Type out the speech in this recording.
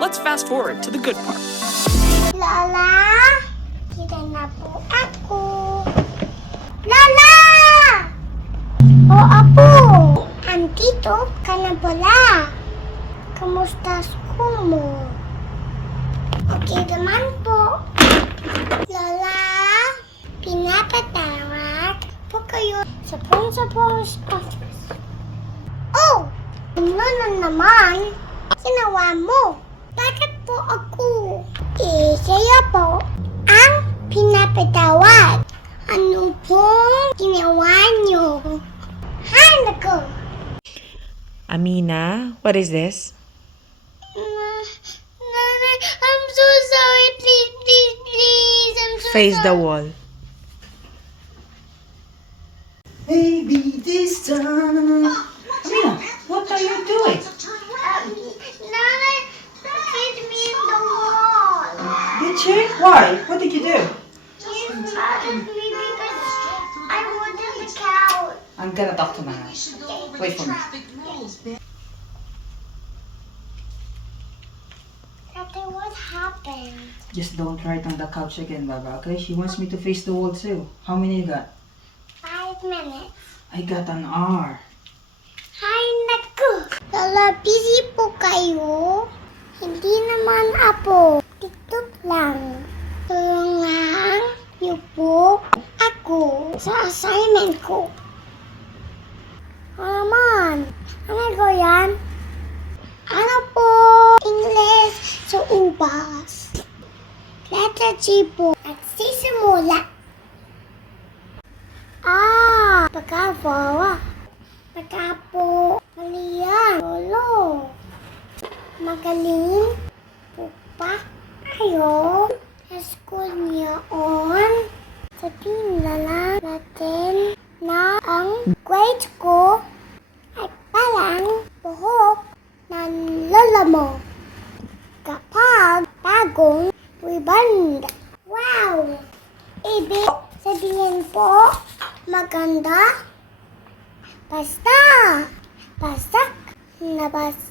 let's fast forward to the good part. Lola, kita na po ako. Lola! O apo, andito ka na pala. Kamusta school mo? Okay naman po. Lola, pinapatawag po kayo sa principal's office. Oh! Ano na naman? Ginawa mo? Bakit po ako? Saya po ang pinapatawag. Ano pong ginawa niyo? Hay, naku! Amina, what is this? Nanay, I'm so sorry. Please, please, please. I'm so Face sorry. the wall. Maybe this time. Amina, what are you doing? Nanay, hit me in the wall. Did you? Why? What did you do? He's mad at me because I was on the couch. I'm gonna talk to Nana. Wait for me. Daddy, what happened? Just don't write on the couch again, Baba, okay? She wants me to face the wall too. How many you got? 5 minutes. I got an hour. Hay, naku! Lola, busy po kayo? Hindi naman apo. TikTok lang. Tulungan niyo po ako sa assignment ko. Ano naman? Ano ko yan? Ano po? English sa ubas. Letter G po. Nagsisimula. Pagkabawa. Pagkapo. Mali yan. Lolo. Magaling po pa kayo sa school niyo on. Sabihin na lang natin na ang grade ko ay parang buhok ng lola mo kapag bagong riband. Wow! Ibig sabihin po, maganda. Basta, basak na basak.